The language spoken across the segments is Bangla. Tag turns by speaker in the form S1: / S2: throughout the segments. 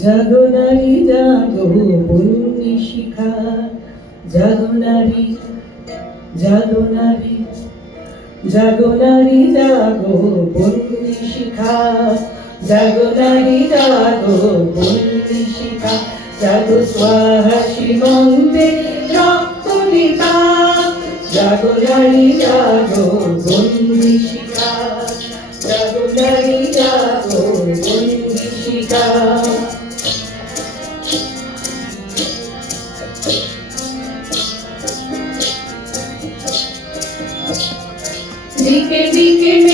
S1: জাগো নারী, জাগো বন্দি শিখা। জাগো নারী জাগো নারী। জাগো নারী, জাগো বন্দি শিখা। জাগো নারী, জাগো বন্দি শিখা। জাগো স্বাহা শিবন্দে রক্তলিকা জাগো নারী জাগো বন্দিশিকা জাগো নারী জাগো বন্দি দিকে দিকে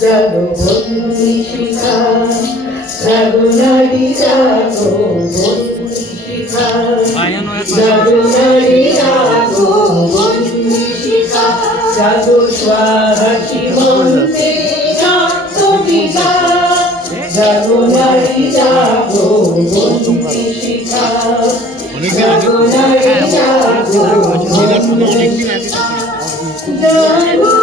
S1: জাগো বন্দি শিখা জাগো নারী জাগো বন্দি শিখা জাগো নারী জাগো বন্দি শিখা জাগো স্বাহা শিবন্তে রক্তবিকা জাগো নারী জাগো বন্দি শিখা
S2: অনেকদিন আগে
S1: জাগো নারী
S2: হ্যাঁ,
S1: জাগো জাগো জাগো